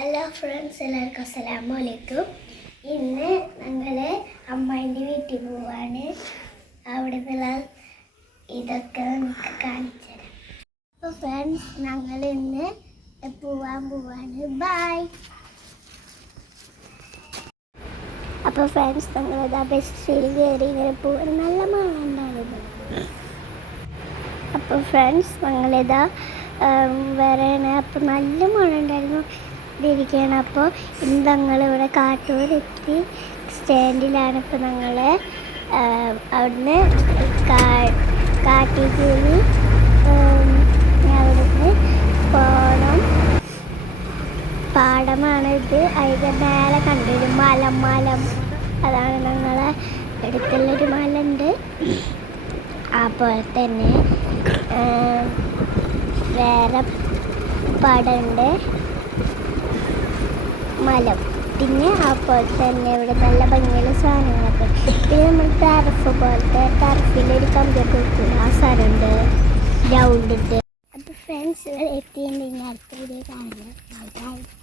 Hello friends, എല്ലാവർക്കും അസ്സലാമു അലൈക്കും. ഇന്ന് ഞങ്ങൾ അമ്മേൻ്റെ വീട്ടിൽ പോവാണ്. അവിടെ നിന്നുള്ള ഇതൊക്കെ നമുക്ക് കാണിച്ചു തരാം. അപ്പോൾ ഫ്രണ്ട്സ്, ഞങ്ങൾ ഇന്ന് പോവാണ്. ബൈ. അപ്പോൾ ഫ്രണ്ട്സ്, ഞങ്ങളിതാ ബസ്സിൽ കയറി ഇങ്ങനെ പോവാണ്. നല്ല മഴ ഉണ്ടായിരുന്നു. അപ്പോൾ ഫ്രണ്ട്സ്, ഞങ്ങളിതാ വരെയാണ്. അപ്പോൾ നല്ല മഴ ഉണ്ടായിരുന്നു ഇരിക്കുകയാണ്. അപ്പോൾ ഇന്ന് ഞങ്ങളിവിടെ കാട്ടൂരെത്തി സ്റ്റാൻഡിലാണ്. ഇപ്പോൾ ഞങ്ങൾ അവിടുന്ന് കാട്ടിക്കൂലി അവിടുന്ന് പോകണം. പാടമാണ് ഇത്. അതിൻ്റെ മേലെ കണ്ടൊരു മലം അതാണ് ഞങ്ങളെ അടുത്തുള്ളൊരു മല ഉണ്ട്. അതുപോലെ തന്നെ വേറെ പടമുണ്ട്, മലം. പിന്നെ അപ്പോൾ തന്നെ ഇവിടെ നല്ല ഭംഗിയുള്ള സാധനങ്ങളൊക്കെ. പിന്നെ നമ്മൾ ടർഫിലൊരു കമ്പിയൊക്കെ വെക്കും, ആ സാധനമുണ്ട്, ഗ്രൗണ്ട് ഉണ്ട്. അപ്പോൾ ഫ്രണ്ട്സ് എത്തിയിട്ടുണ്ടെങ്കിൽ അടുത്ത വീഡിയോ കാണുക.